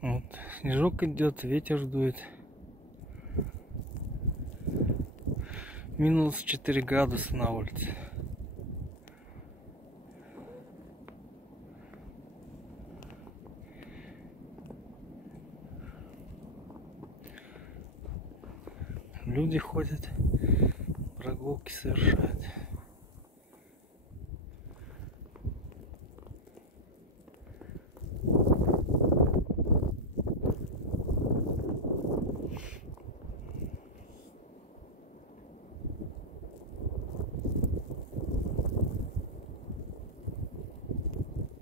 Вот. Снежок идет, ветер дует. Минус 4 градуса на улице. Люди ходят, прогулки совершают.